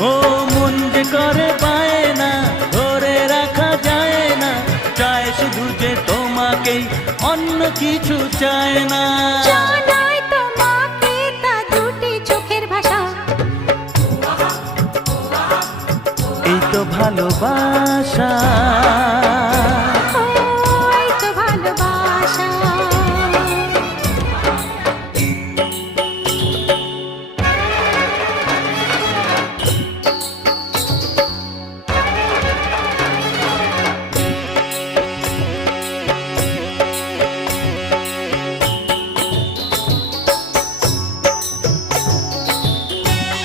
ও মন যে করে পায় না, ধরে রাখা যায় না, চায় শুধু যে তোমাকেই, অন্য কিছু চায় না। জানাই তোমাকে তা দুটি চোখের ভাষা, এই তো ভালোবাসা।